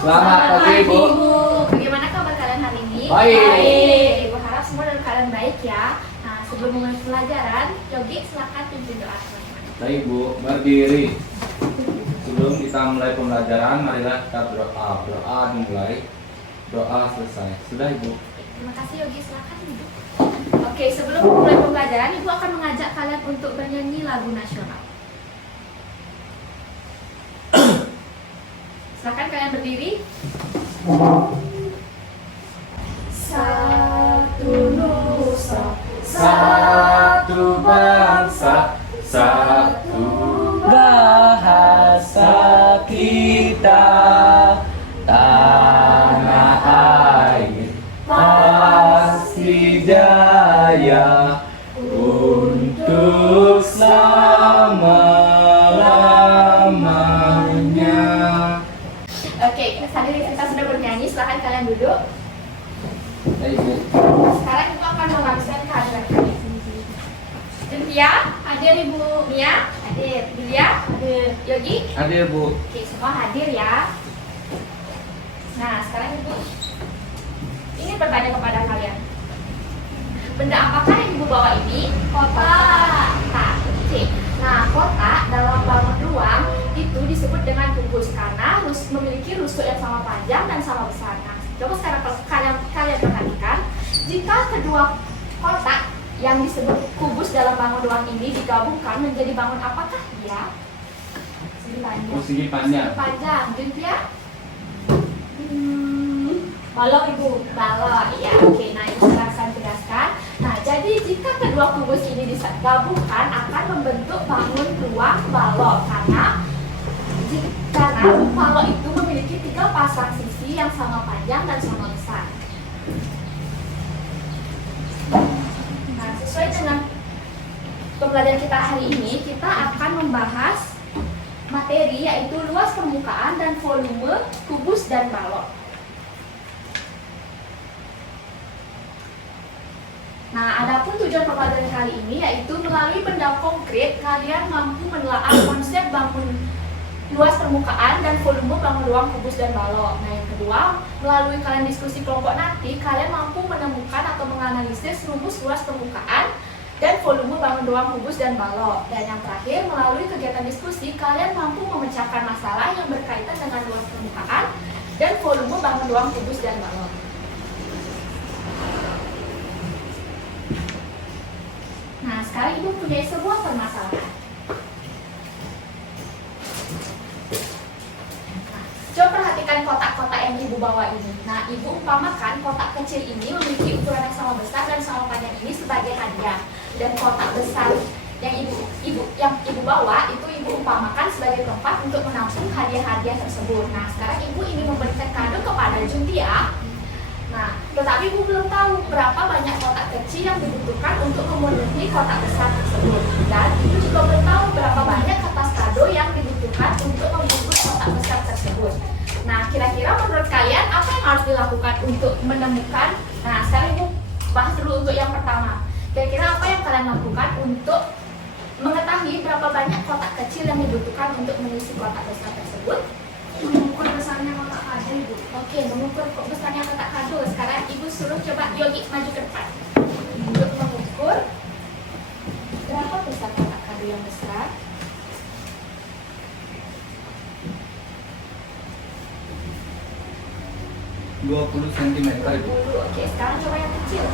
Selamat pagi, Ibu. Bagaimana kabar kalian hari ini? Baik. Ibu harap semua dari kalian baik ya. Nah, sebelum mulai pelajaran, Yogi silakan pimpin doa. Baik, Bu, berdiri. Sebelum kita mulai pembelajaran, marilah kita berdoa. Berdoa dimulai, doa selesai. Sudah, Ibu. Terima kasih Yogi, silakan duduk. Oke, sebelum mulai pembelajaran, Ibu akan mengajak kalian untuk bernyanyi lagu nasional. Silakan kalian berdiri. Satu nusa, Satu bangsa, satu bahasa kita, tanah air pasti jaya untuk selama-lamanya. Oke, kita sudah bernyanyi, silahkan kalian duduk. Baik, Bu. Sekarang Ibu akan menghabiskan kehadiran kalian. Cynthia, hadir Ibu. Mia, hadir. Julia, hadir. Yogi, Hadir, Bu. oke, semua hadir ya. Nah, sekarang Ibu ingin bertanya kepada kalian. Benda apakah yang Ibu bawa ini? Kotak. Oke. Nah, kotak dalam bangun ruang itu disebut dengan kubus karena memiliki rusuk yang sama panjang dan sama besar. Nah, coba sekarang kalian perhatikan, jika kedua kotak yang disebut kubus dalam bangun ruang ini digabungkan menjadi bangun apakah dia? Persegi panjang. Panjang, Cynthia? Balok Ibu. Balok, ya. Oke, nah ini sekarang saya jelaskan. Nah, jadi jika kedua kubus ini digabungkan akan membentuk bangun ruang balok karena balok itu memiliki 3 pasang sisi yang sama panjang dan sama besar. Nah, sesuai dengan pembelajaran kita hari ini, kita akan membahas materi yaitu luas permukaan dan volume kubus dan balok. Nah, adapun tujuan pembelajaran kali ini yaitu melalui benda konkret kalian mampu menelaah konsep bangun luas permukaan dan volume bangun ruang kubus dan balok. Nah, yang kedua, melalui kalian diskusi kelompok nanti kalian mampu menemukan atau menganalisis rumus luas permukaan dan volume bangun ruang kubus dan balok. Dan yang terakhir, melalui kegiatan diskusi kalian mampu memecahkan masalah yang berkaitan dengan luas permukaan dan volume bangun ruang kubus dan balok. Nah, sekarang Ibu punya sebuah permasalahan. Nah, coba perhatikan kotak-kotak yang Ibu bawa ini. Nah, Ibu umpamakan kotak kecil ini memiliki ukuran yang sama besar dan sama panjang ini sebagai hadiah. Dan kotak besar yang Ibu bawa itu Ibu umpamakan sebagai tempat untuk menampung hadiah-hadiah tersebut. Nah, sekarang Ibu ingin memberikan kado kepada Cynthia. Nah, tetapi Ibu belum tahu berapa banyak kotak kecil yang dibutuhkan untuk memenuhi kotak besar tersebut. Dan Ibu juga belum tahu berapa banyak kertas kado yang dibutuhkan untuk membungkus kotak besar tersebut. Nah, kira-kira menurut kalian apa yang harus dilakukan untuk menemukan? Nah, sekarang Ibu bahas dulu untuk yang pertama. Kira-kira apa yang kalian lakukan untuk mengetahui berapa banyak kotak kecil yang dibutuhkan untuk mengisi kotak besar tersebut? Mengukur besarnya kotak kado Ibu. Oke, mengukur besarnya kotak kado. Sekarang Ibu suruh coba Yogi maju ke depan untuk mengukur berapa besar kotak kado yang besar. 20 cm, Ibu. Oke, sekarang coba yang kecil.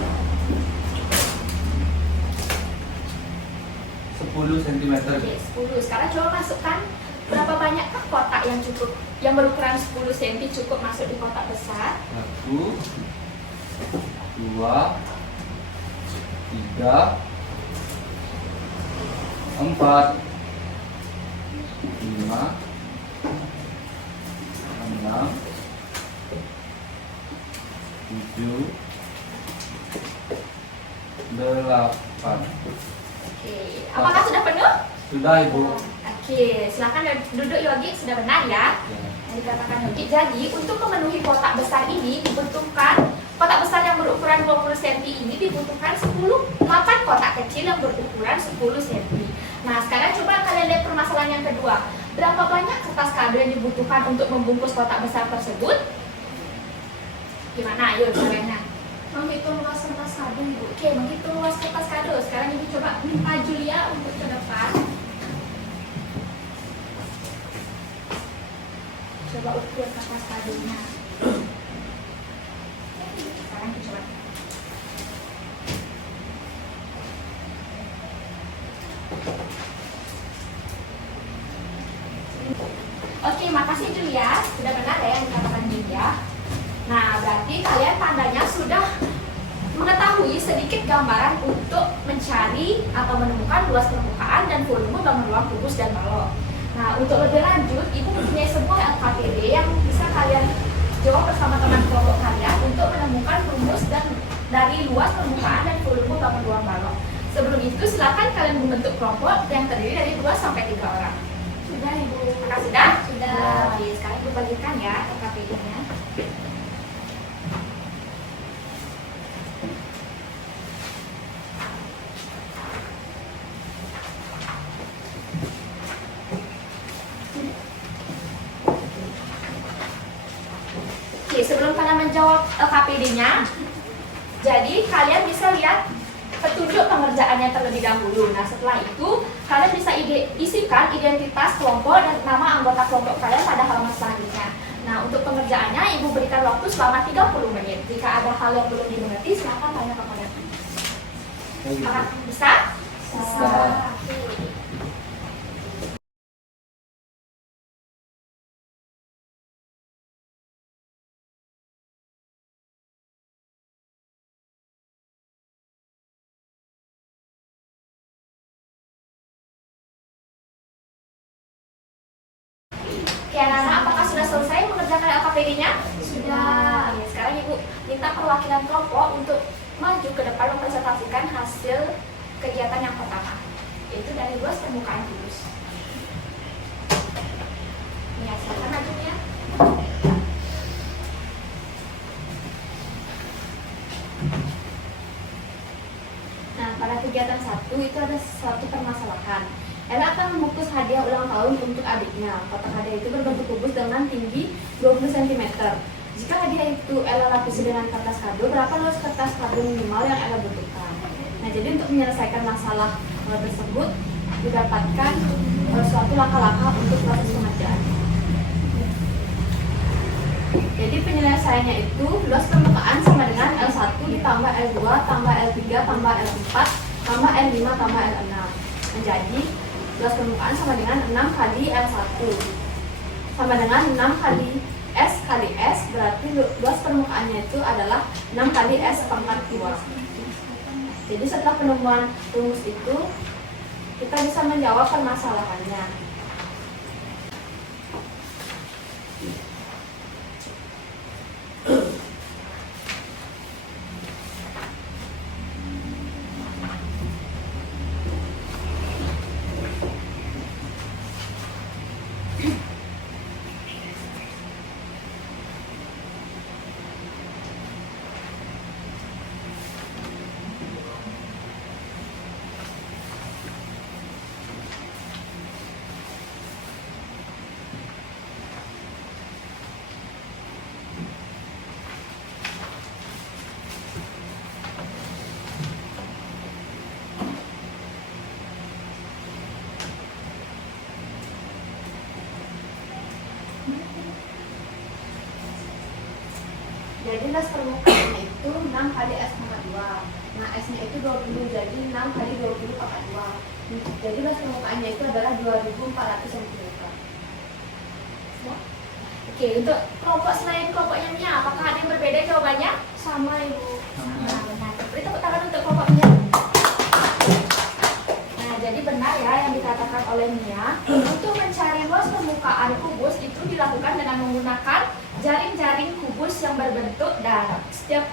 10 cm. Oke, 10. Sekarang coba masukkan berapa banyakkah kotak yang berukuran 10 cm cukup masuk di kotak besar? 1, 2, 3, 4, 5, 6, 7, 8. Oke, apakah sudah penuh? Sudah, Ibu. Oke, silakan duduk Yogi, sudah benar ya? Ya. Yang dikatakan Yogi. Jadi, untuk memenuhi kotak besar ini dibutuhkan kotak besar yang berukuran 20 cm ini dibutuhkan 8 kotak kecil yang berukuran 10 cm. Nah, sekarang coba kalian lihat permasalahan yang kedua. Berapa banyak kertas kado yang dibutuhkan untuk membungkus kotak besar tersebut? Gimana? Ayo caranya. Menghitung luas kertas kado, Ibu. Oke, menghitung luas kertas kado. Sekarang Ibu coba minta Julia untuk ke depan. Coba ukur kertas kadonya. Sekarang kita coba. Oke, makasih Julia. Sudah benar ya yang dikatakan Julia. Nah, berarti kalian tandanya sudah mengetahui sedikit gambaran untuk mencari atau menemukan luas permukaan dan volume bangun ruang kubus dan balok. Nah, untuk lebih lanjut, Ibu mempunyai sebuah LKPD yang bisa kalian jawab bersama teman kelompok kalian untuk menemukan rumus dan dari luas permukaan dan volume bangun ruang balok. Sebelum itu, silakan kalian membentuk kelompok yang terdiri dari 2 sampai 3 orang. Sudah, Ibu. Apakah sudah? Sudah. Oke, sekarang Ibu bagikan ya LKPD-nya. Oke, sebelum kalian menjawab LKPD-nya, jadi kalian bisa lihat petunjuk pengerjaannya terlebih dahulu. Nah, setelah itu kalian bisa isikan identitas kelompok dan nama anggota kelompok kalian pada halaman selanjutnya. Nah, untuk pengerjaannya Ibu berikan waktu selama 30 menit. Jika ada hal yang belum dimengerti, silakan tanya kepada Ibu. Apakah bisa? Bisa. Oke. Oke, anak-anak, apakah sudah selesai mengerjakan LKPD-nya? Sudah. Ya, sekarang Ibu minta perwakilan kelompok untuk maju ke depan mempresentasikan hasil kegiatan yang pertama, yaitu dari luas permukaan kubus. Ya, silakan majunya. Nah, pada kegiatan 1 itu ada suatu permasalahan. Ella akan membungkus hadiah ulang tahun untuk adiknya. Kotak hadiah itu berbentuk kubus dengan tinggi 20 cm. Jika hadiah itu Ella lapisi dengan kertas kado, berapa luas kertas kado minimal yang Ella butuhkan? Nah, jadi untuk menyelesaikan masalah tersebut, didapatkan suatu langkah-langkah untuk proses pengerjaan. Jadi penyelesaiannya itu luas permukaan sama dengan L1 ditambah L2 tambah L3 tambah L4 tambah L5 tambah L6. Menjadi luas permukaan sama dengan 6 kali L1 sama dengan 6 kali S, berarti luas permukaannya itu adalah 6 kali S pangkat 2. Jadi setelah penemuan rumus itu, kita bisa menjawab permasalahannya. Jadi luas permukaannya itu 6 kali S pangkat 2. Nah, S-nya itu 20, jadi 6 kali 20 pangkat 2. Jadi luas permukaannya itu adalah 2400 cm. Oke, untuk kelompok selain kelompoknya Mia, apakah ada yang berbeda jawabannya? Sama, Ibu. Nah, benar. Beri tepuk tangan untuk kelompoknya. Nah, jadi benar ya yang dikatakan oleh Mia. Untuk mencari luas permukaan kubus itu dilakukan dengan menggunakan jaring-jaring kubus yang berbentuk darat. Setiap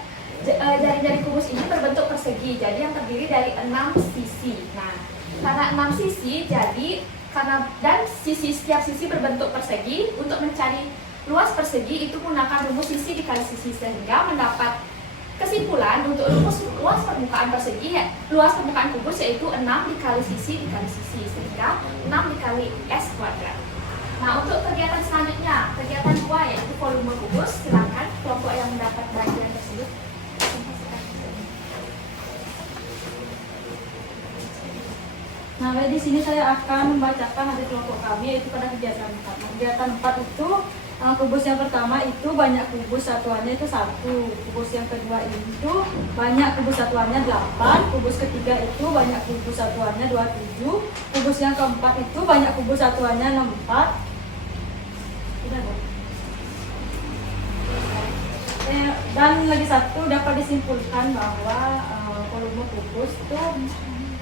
jaring-jaring kubus ini berbentuk persegi, jadi yang terdiri dari 6 sisi. Nah, karena 6 sisi, jadi dan setiap sisi berbentuk persegi, untuk mencari luas persegi itu menggunakan rumus sisi dikali sisi, sehingga mendapat kesimpulan untuk rumus luas permukaan persegi, luas permukaan kubus yaitu 6 dikali sisi, sehingga 6 dikali S kuadrat. Nah, untuk kegiatan selanjutnya, kegiatan 2 yaitu volume kubus, silakan kelompok yang mendapat bagian tersebut. Nah, baik, di sini saya akan membacakan hasil kelompok kami yaitu pada kegiatan 4. Nah, kegiatan 4 itu kubus yang pertama itu banyak kubus satuannya itu 1. Kubus yang kedua itu banyak kubus satuannya 8. Kubus ketiga itu banyak kubus satuannya 27. Kubus yang keempat itu banyak kubus satuannya 64. Sudah, Bu? Dan lagi satu dapat disimpulkan bahwa volume kubus itu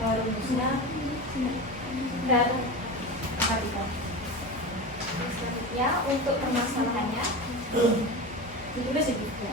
rumusnya R kali. Selanjutnya untuk permasalahannya, Ditulis segitu.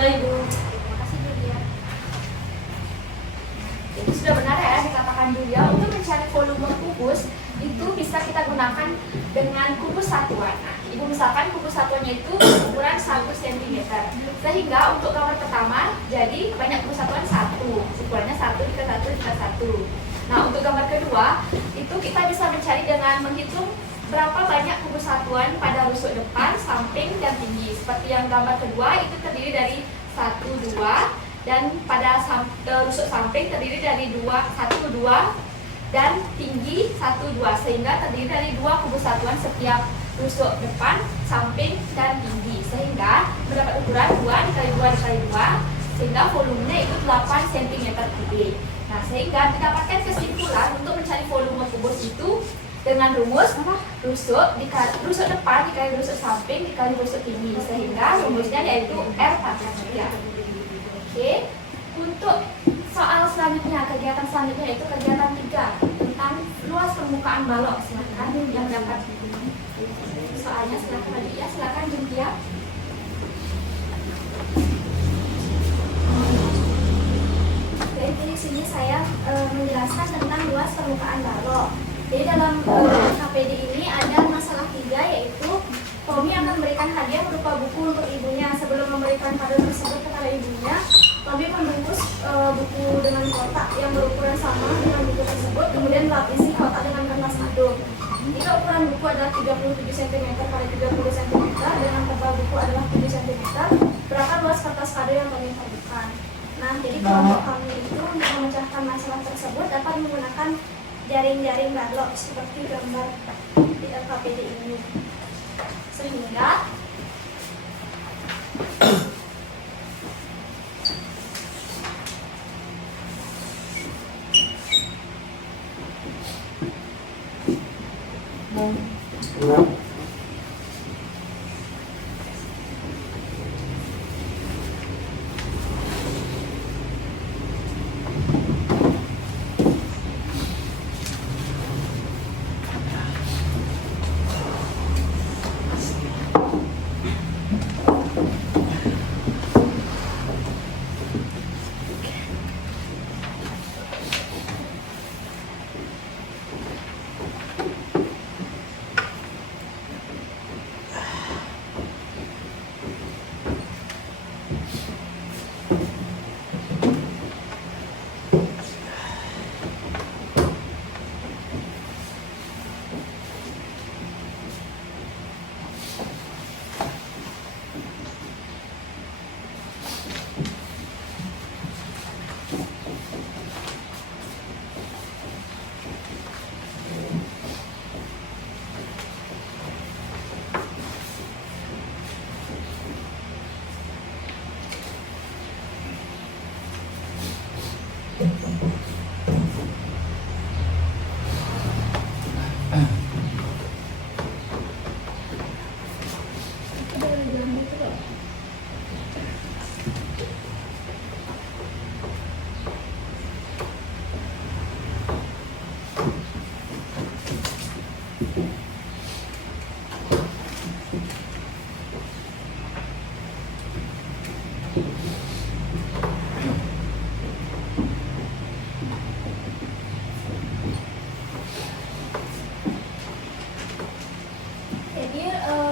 Sudah Ibu. Terima kasih Julia. Jadi sudah benar ya dikatakan Julia, untuk mencari volume kubus itu bisa kita gunakan dengan kubus satuan. Nah, Ibu misalkan kubus satuannya itu ukuran 1 cm. Sehingga untuk gambar pertama jadi banyak kubus satuan 1. Ukurannya 1 dikali 1 dikali 1. Nah, untuk gambar kedua itu kita bisa mencari dengan menghitung berapa banyak kubus satuan pada rusuk depan, samping, dan tinggi. Seperti yang gambar kedua itu terdiri dari 1, 2, dan pada rusuk samping terdiri dari 1, 2, dan tinggi 1, 2, sehingga terdiri dari 2 kubus satuan setiap rusuk depan, samping, dan tinggi, sehingga mendapat ukuran 2 dikali 2 dikali 2, sehingga volumenya itu 8 cm3. Nah, sehingga didapatkan kesimpulan untuk mencari volume kubus itu dengan rumus rusuk depan dikali rusuk samping dikali rusuk tinggi, sehingga rumusnya yaitu R pangkat 3. Oke, untuk soal selanjutnya, kegiatan selanjutnya yaitu kegiatan 3 tentang luas permukaan balok. Silakan yang dapat soalnya, silakan adik ya, silakan Juntia. Oke, di sini saya menjelaskan tentang luas permukaan balok. Jadi dalam KPD ini ada masalah 3 yaitu Tommy akan memberikan hadiah berupa buku untuk ibunya. Sebelum memberikan kado tersebut kepada ibunya, Tommy membungkus buku dengan kotak yang berukuran sama dengan buku tersebut, kemudian melapisi kotak dengan kertas aduk. Jika ukuran buku adalah 37 cm kali 30 cm dengan tebal buku adalah 7 cm, berapa luas kertas kado yang Tommy perlukan? Nah, jadi kelompok kami itu untuk memecahkan masalah tersebut dapat menggunakan jaring-jaring balok seperti gambar di LKPD ini. Sehingga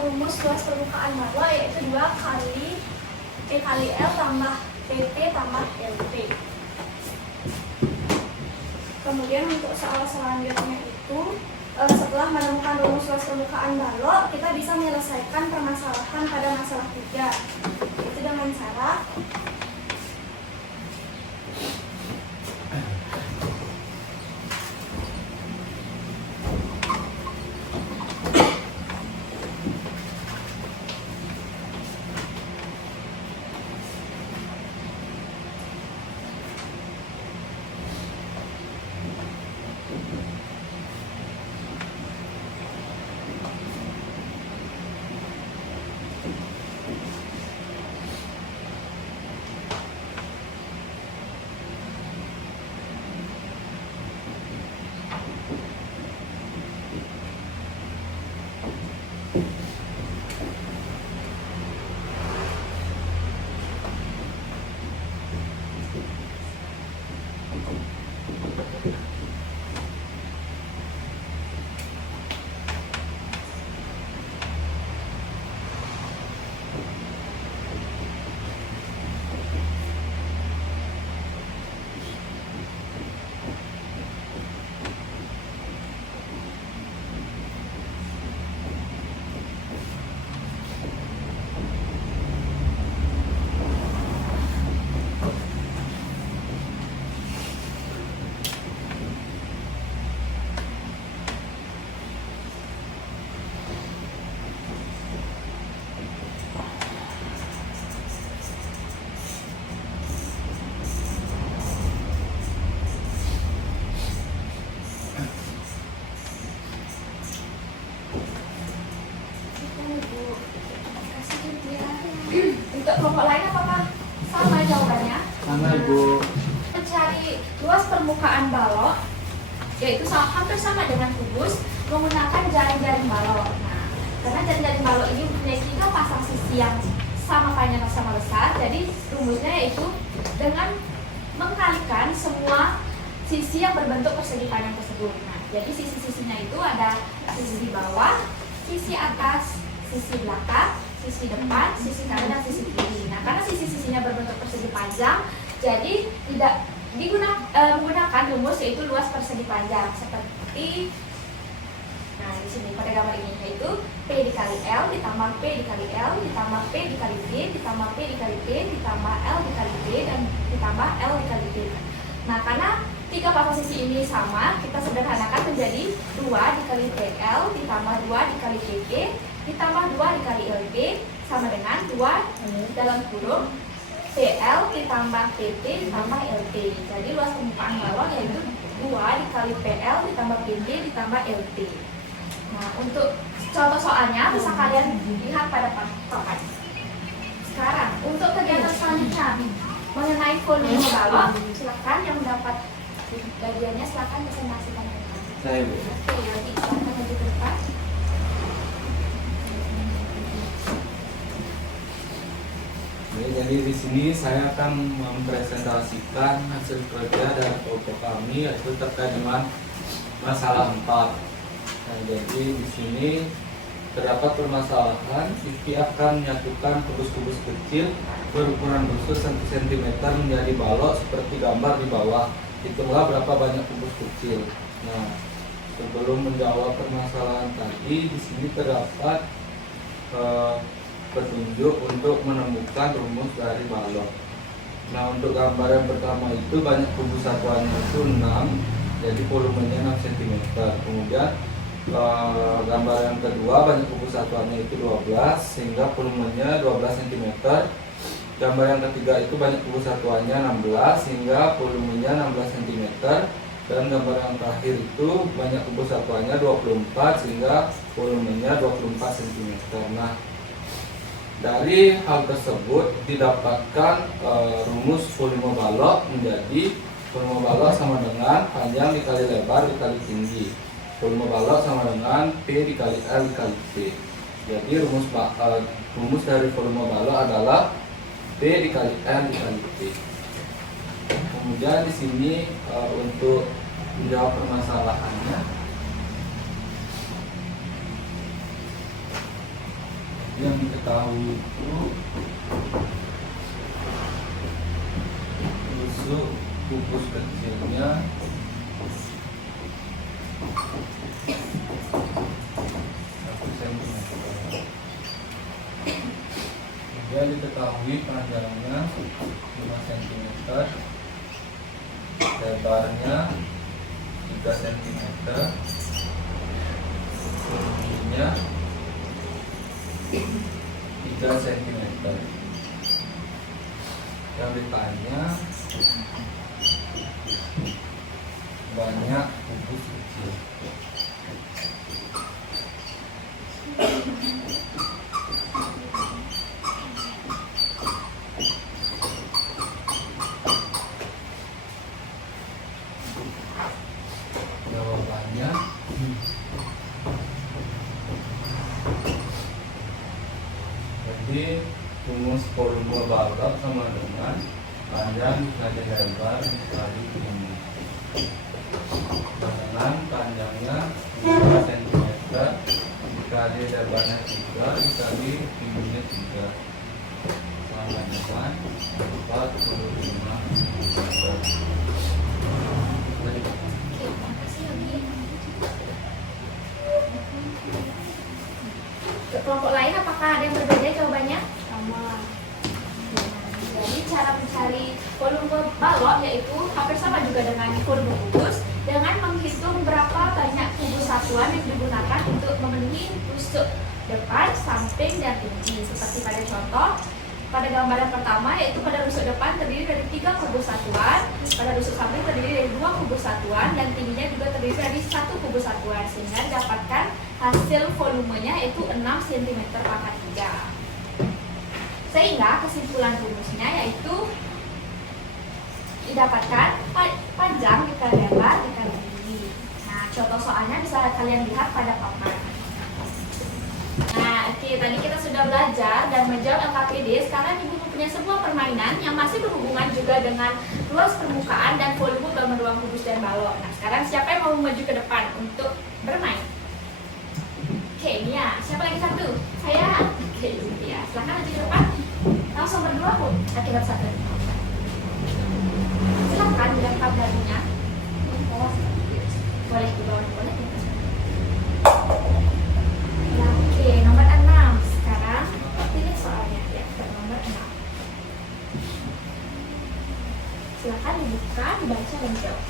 rumus luas permukaan balok yaitu 2 kali L tambah PT tambah LP. Kemudian untuk soal selanjutnya itu setelah menemukan rumus luas permukaan balok, kita bisa menyelesaikan permasalahan pada masalah 3, yaitu dengan cara untuk kelompok lain apakah sama jawabannya? Sama Ibu. Mencari luas permukaan balok yaitu hampir sama dengan kubus menggunakan jaring-jaring balok. Nah, karena jaring-jaring balok ini mempunyai 3 pasang sisi yang sama panjang dan sama besar, jadi rumusnya yaitu dengan mengkalikan semua sisi yang berbentuk persegi panjang tersebut. Nah, jadi sisi-sisinya itu ada sisi di bawah, sisi atas, sisi belakang, sisi depan, sisi kanan, dan sisi kiri. Nah, karena sisi-sisinya berbentuk persegi panjang, jadi tidak menggunakan rumus yaitu luas persegi panjang seperti di sini pada gambar ini, yaitu P dikali L ditambah P dikali L ditambah P dikali T ditambah P dikali T ditambah L dikali T dan ditambah L dikali T. Nah, karena tiga pasang sisi ini sama, kita sederhanakan menjadi 2 dikali PL ditambah 2 dikali PT ditambah 2 dikali LT sama dengan 2 dalam kurung PL ditambah PT ditambah LT. Jadi luas permukaan bawah yaitu 2 dikali PL ditambah PT ditambah LT. Nah, untuk contoh soalnya bisa kalian lihat pada papan. Sekarang untuk kegiatan selanjutnya mengenai volume balok, silakan yang mendapat bagiannya silakan presentasikan ke depan. Saya Bu. Oke, nanti silakan maju ke depan. Oke, jadi di sini saya akan mempresentasikan hasil kerja dari kelompok kami yaitu terkait dengan masalah 4. Nah, jadi di sini terdapat permasalahan Siti akan menyatukan kubus-kubus kecil berukuran khusus 1 cm menjadi balok seperti gambar di bawah. Hitunglah berapa banyak kubus kecil. Nah, sebelum menjawab permasalahan tadi, di sini terdapat petunjuk untuk menemukan rumus dari balok. Nah, untuk gambar yang pertama itu banyak kubus satuannya itu 6, jadi volumenya 6 cm. Kemudian gambar yang kedua banyak kubus satuannya itu 12 sehingga volumenya 12 cm. Gambar yang ketiga itu banyak kubus satuannya 16 sehingga volumenya 16 cm. Dan gambar yang terakhir itu banyak kubus satuannya 24 sehingga volumenya 24 cm. Nah, dari hal tersebut didapatkan rumus volume balok menjadi volume balok sama dengan panjang dikali lebar dikali tinggi. Volume balok sama dengan P dikali L dikali T. Jadi rumus dari volume balok adalah P dikali L dikali T. Kemudian di sini untuk menjawab permasalahannya, yang diketahui itu tusuk kubus kecilnya 1 cm. Kemudian diketahui panjangnya 5 cm, lebarnya 3 cm, tingginya 3 cm. Yang ditanya banyak kubus kecil. Jawabannya jadi rumus volume balok sama dengan panjang dikali lebar dikali tinggi. Dengan panjangnya 2 cm dikali lebarnya 3 dikali tingginya 3 sama dengan 45 cm. Ke kelompok lain apakah ada yang berbeda jawabannya? Sama. Jadi cara mencari volume balok yaitu hampir sama juga dengan volume kubus dengan menghitung berapa banyak kubus satuan yang digunakan untuk memenuhi tusuk depan, samping, dan tinggi. Seperti pada contoh pada gambar yang pertama yaitu pada rusuk depan terdiri dari 3 kubus satuan, pada rusuk samping terdiri dari 2 kubus satuan, dan tingginya juga terdiri dari 1 kubus satuan sehingga didapatkan hasil volumenya yaitu 6 cm pangkat 3. Sehingga kesimpulan rumusnya yaitu didapatkan panjang dikali lebar dikali tinggi. Nah, contoh soalnya bisa kalian lihat pada papan. Nah, oke, tadi kita sudah belajar dan menjawab LKPD. Sekarang Ibu mempunyai sebuah permainan yang masih berhubungan juga dengan luas permukaan dan volume dalam ruang kubus dan balok. Nah, sekarang siapa yang mau maju ke depan untuk bermain? Oke, ini ya. Siapa lagi satu? Saya. Oke, ini ya. Silakan maju ke depan. Langsung berdua, Bu. Kaki bersatu. Silakan dilempar dagunya. Boleh di bawah, boleh di atas. Oke, nomor 6. Sekarang pilih soalnya. Ya, nomor 6. Silakan dibuka, dibaca dan jawab.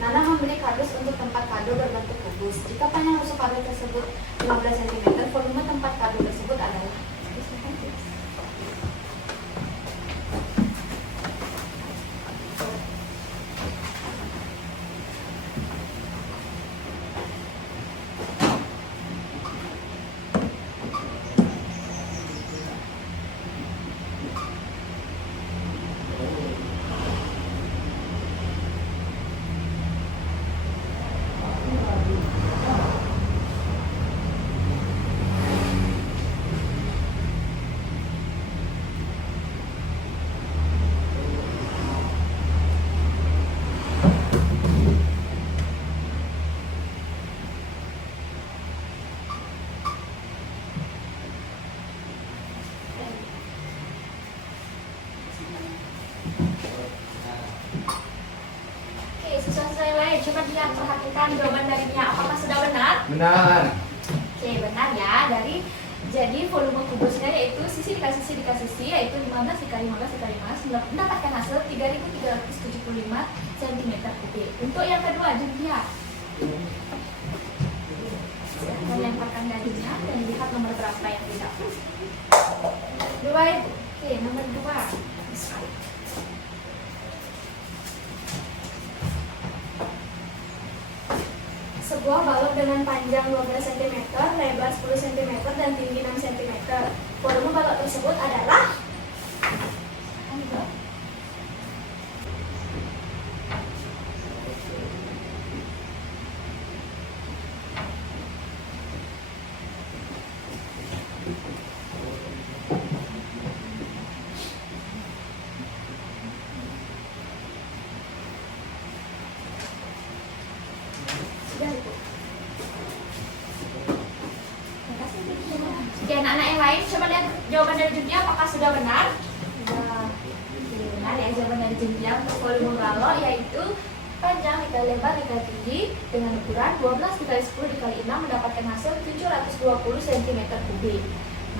Nana membeli kardus untuk tempat kado berbentuk kubus. Jika panjang rusuk kardus tersebut 15 cm, volume tempat kado tersebut adalah. Oke, siswa-siswa yang lain, coba dilihat, perhatikan jawaban darinya. Apakah sudah benar? Benar. Oke, benar ya. Jadi volume kubusnya yaitu sisi dikasih sisi yaitu 15 dikali 15 dikali 15 mendapatkan hasil 3.375 cm3. Untuk yang kedua, Julia. Silahkan lemparkan dadinya dan lihat nomor berapa yang tidak. 2 Ibu. Oke, nomor 2. Sebuah balok dengan panjang 12 cm, lebar 10 cm, dan tinggi 6 cm. Volume balok tersebut adalah. Oke, anak-anak yang lain, coba lihat jawaban dari Julia. Apakah sudah benar? Ya. Oke, benar ya jawaban dari Julia untuk volume balok yaitu panjang dikali lebar dikali tinggi dengan ukuran 12 dikali 10 dikali 6 mendapatkan hasil 720 cm3.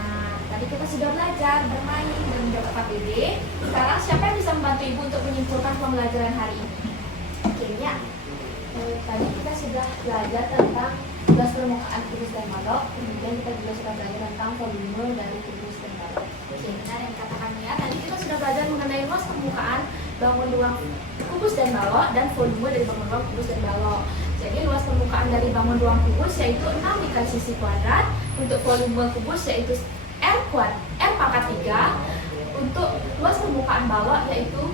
Nah, tadi kita sudah belajar bermain dan menjawab KPD. Sekarang siapa yang bisa membantu Ibu untuk menyimpulkan pembelajaran hari ini? Oke, ya. Tadi kita sudah belajar tentang tugas permukaan kubus dan balok, kemudian kita juga sudah belajar tentang volume dari kubus dan balok. Oke, benar yang dikatakan ya. Tadi kita sudah belajar mengenai luas permukaan bangun ruang kubus dan balok dan volume dari bangun ruang kubus dan balok. Jadi luas permukaan dari bangun ruang kubus yaitu 6 dikali sisi kuadrat, untuk volume kubus yaitu R pangkat 3, untuk luas permukaan balok yaitu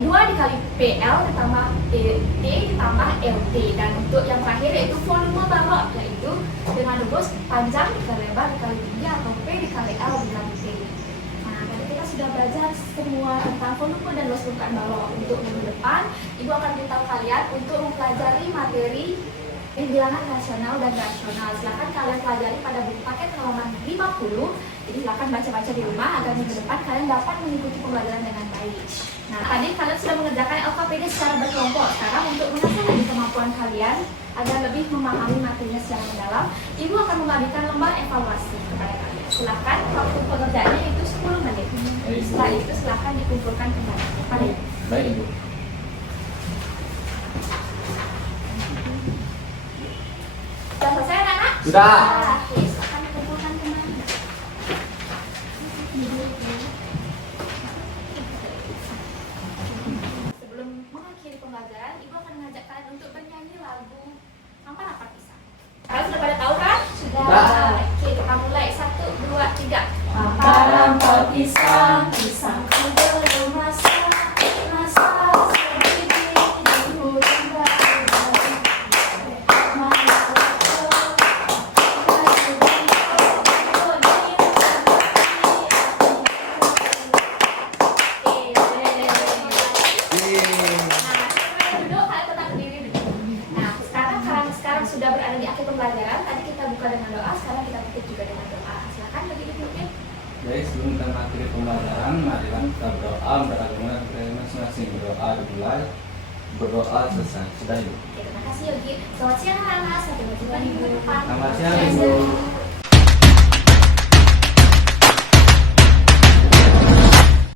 2 dikali PL ditambah T ditambah LT, dan untuk yang terakhir yaitu volume balok yaitu dengan rumus panjang dikali lebar dikali tinggi atau P dikali L dikali T. Nah, tadi kita sudah belajar semua tentang volume dan luas permukaan balok. Untuk minggu depan, Ibu akan beritahu kalian untuk mempelajari materi bilangan rasional dan rasional. Silakan kalian pelajari pada buku paket halaman 50. Jadi silakan baca-baca di rumah agar minggu depan kalian dapat mengikuti pembelajaran dengan baik. Nah, tadi kalian sudah mengerjakan LKPD secara berkelompok. Sekarang untuk mengasah lagi kemampuan kalian agar lebih memahami materinya secara mendalam, Ibu akan membagikan lembar evaluasi kepada kalian. Silakan, waktu pengerjaannya itu 10 menit. Setelah itu silakan dikumpulkan kembali. Pada Ibu. Baik, Ibu. Sudah selesai, anak-anak? Sudah. Oke, silakan dikumpulkan kembali. Sebelum mengakhiri pembelajaran, Ibu akan mengajak kalian untuk bernyanyi lagu Hampar Rapar Pisang. Kalian sudah pada tahu kan? Sudah. Oke, kita mulai. 1, 2, 3. Hampar pisang, pisangku belum masak, masak sedikit di hutan baru. Nah, duduk, kalian tetap berdiri dulu. Nah, sekarang sudah berada di akhir akhir pembelajaran. Tadi kita buka dengan doa, sekarang kita tutup juga dengan doa. Silakan Yogi dipimpin. Baik, sebelum kita mengakhiri pembelajaran, marilah kita berdoa, beragama kita masing-masing berdoa dimulai, berdoa selesai. Sudah Ibu. Oke, terima kasih Yogi. Selamat siang anak-anak, sampai berjumpa di minggu depan. Selamat siang Ibu.